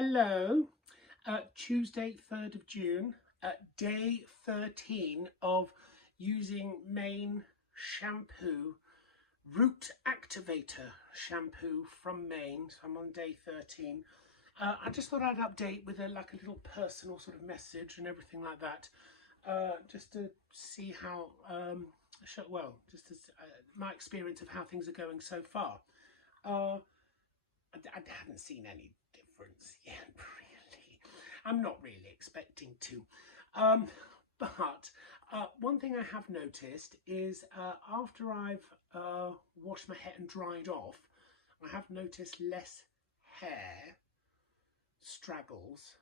Hello, Tuesday 3rd of June, day 13 of using Maine shampoo, Root Activator shampoo from Maine. So I'm on day 13. I just thought I'd update with a little personal sort of message and everything like that, just to see how, just as my experience of how things are going so far. I haven't seen any difference yet, really. I'm not really expecting to. But one thing I have noticed is after I've washed my hair and dried off, I have noticed less hair straggles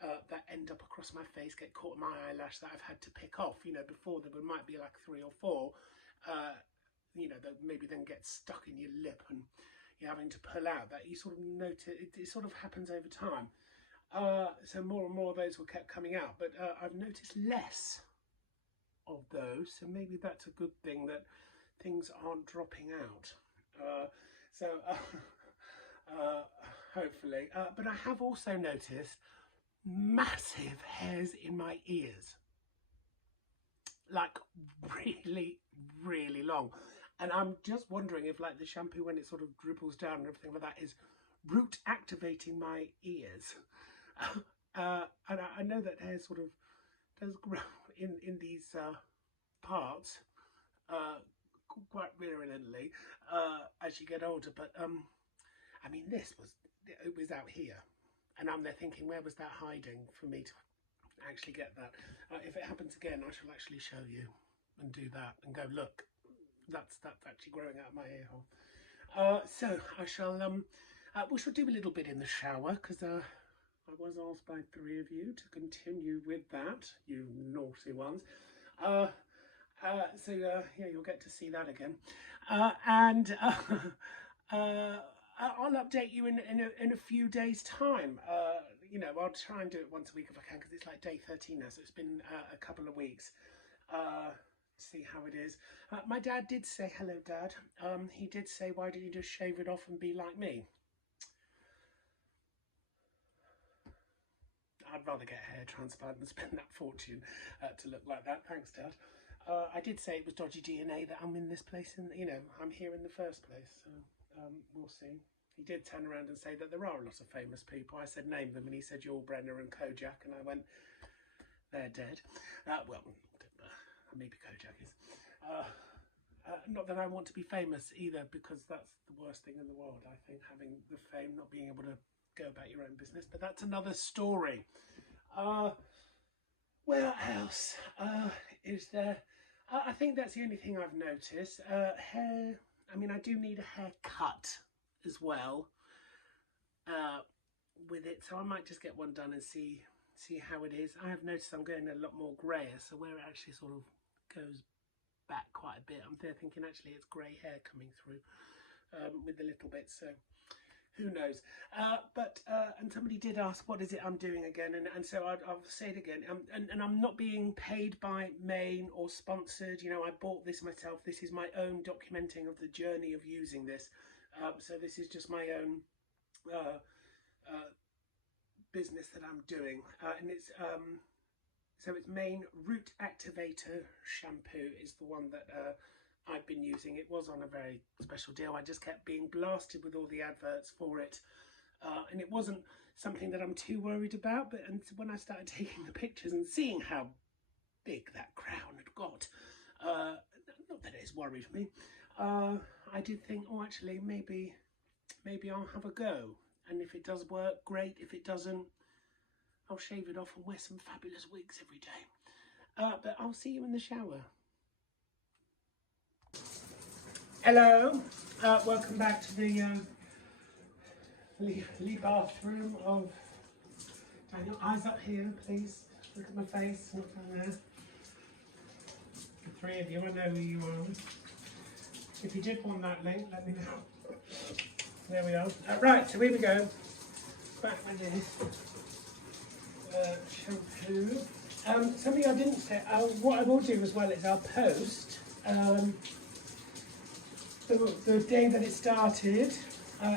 that end up across my face, get caught in my eyelash that I've had to pick off. You know, before there might be like 3 or 4, that maybe then get stuck in your lip and you're having to pull out. That you sort of notice, it sort of happens over time. So more and more of those will kept coming out, but I've noticed less of those, so maybe that's a good thing, that things aren't dropping out. Hopefully. But I have also noticed massive hairs in my ears, like really long. And I'm just wondering if, like, the shampoo, when it sort of dribbles down and everything like that, is root activating my ears. And I know that hair sort of does grow in these parts quite virulently as you get older. But I mean, it was out here, and I'm there thinking, where was that hiding for me to actually get that? If it happens again, I shall actually show you and do that and go, look, that's actually growing out of my ear hole. So I shall we shall do a little bit in the shower, because I was asked by 3 of you to continue with that, you naughty ones. Yeah, you'll get to see that again, and I'll update you in a few days' time. I'll try and do it once a week if I can, because it's like day 13 now, so it's been a couple of weeks. See how it is. My dad did say, hello Dad, he did say, why don't you just shave it off and be like me? I'd rather get hair transplant than spend that fortune to look like that. Thanks, Dad. I did say it was dodgy DNA that I'm in this place, and I'm here in the first place. So we'll see. He did turn around and say that there are a lot of famous people. I said name them, and he said Yul Brynner and Kojak, and I went, they're dead. Maybe Kojak is. Not that I want to be famous either, because that's the worst thing in the world, I think, having the fame, not being able to go about your own business. But that's another story. Where else is there? I think that's the only thing I've noticed. Hair. I mean, I do need a haircut as well with it, so I might just get one done and see how it is. I have noticed I'm getting a lot more greyer, so where it actually sort of goes back quite a bit, I'm there thinking actually it's grey hair coming through with the little bit. So who knows? And somebody did ask, what is it I'm doing again? And so I'll say it again. And I'm not being paid by Maine or sponsored. I bought this myself. This is my own documenting of the journey of using this. So this is just my own business that I'm doing. And it's Maine Root Activator shampoo is the one that I've been using. It was on a very special deal. I just kept being blasted with all the adverts for it, and it wasn't something that I'm too worried about. But when I started taking the pictures and seeing how big that crown had got, not that it's worried me, I did think, oh, actually, maybe I'll have a go. And if it does work, great. If it doesn't, I'll shave it off and wear some fabulous wigs every day. But I'll see you in the shower. Hello, welcome back to the Lee bathroom of... Daniel, eyes up here, please. Look at my face, not down there. The 3 of you, I know who you are. If you did want that link, let me know. There we are. Right, so here we go. Back with this shampoo. Something I didn't say, what I will do as well is I'll post the day that it started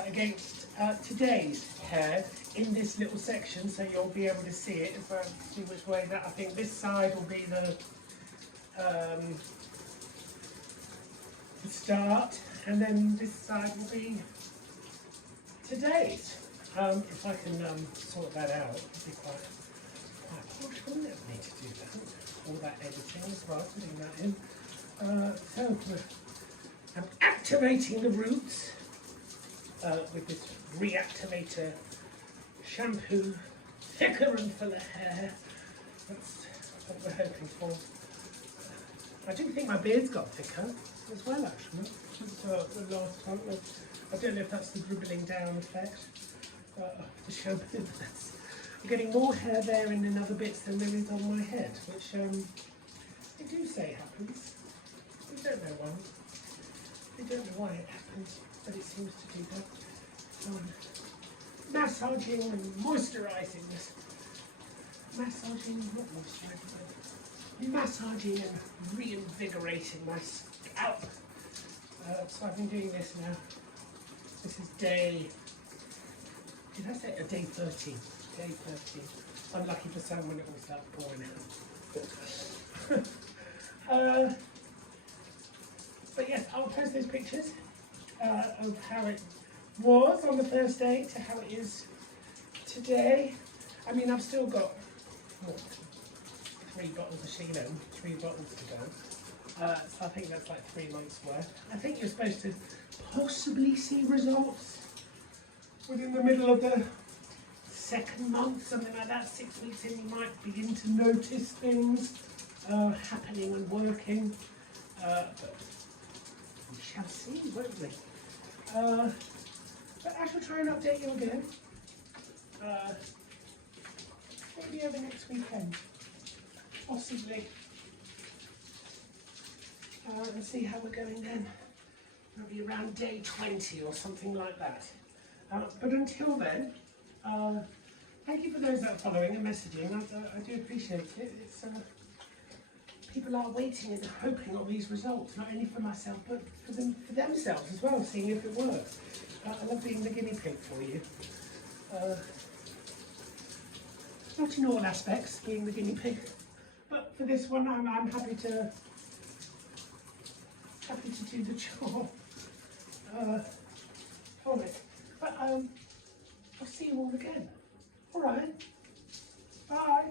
against today's hair. in this little section, so you'll be able to see it. If I see which way that, I think this side will be the start, and then this side will be today's. If I can sort that out, it'd be quite posh, wouldn't it, for me to do that? All that editing as well, putting that in. So I'm activating the roots with this reactivator shampoo, thicker and fuller hair. That's what we're hoping for. I do think my beard's got thicker as well, actually, since the last time. I don't know if that's the dribbling down effect of the shampoo. I'm getting more hair there in other bits than there is on my head, which they do say happens. We don't know why. We don't know why it happens, but it seems to do that. Massaging and moisturising this. Massaging, not moisturising, massaging and reinvigorating my scalp. So I've been doing this now. This is day, did I say day 13? Day 13. Unlucky for someone it will start pouring out. But yes, I'll post those pictures of how it was on the first day to how it is today. I mean, I've still got 3 bottles of Sheelon, 3 bottles to go. So I think that's like 3 months worth. I think you're supposed to possibly see results within the middle of the 2nd month, something like that. 6 weeks in, you might begin to notice things happening and working. But we shall see, won't we? But I shall try and update you again. Maybe over next weekend, possibly. And see how we're going then. Maybe around day 20 or something like that. But until then, thank you for those that are following and messaging. I do appreciate it. It's, people are waiting and hoping on these results, not only for myself, but for themselves as well, seeing if it works. I love being the guinea pig for you. Not in all aspects, being the guinea pig, but for this one, I'm happy to do the job on it. But I'll see you all again. All right. Bye.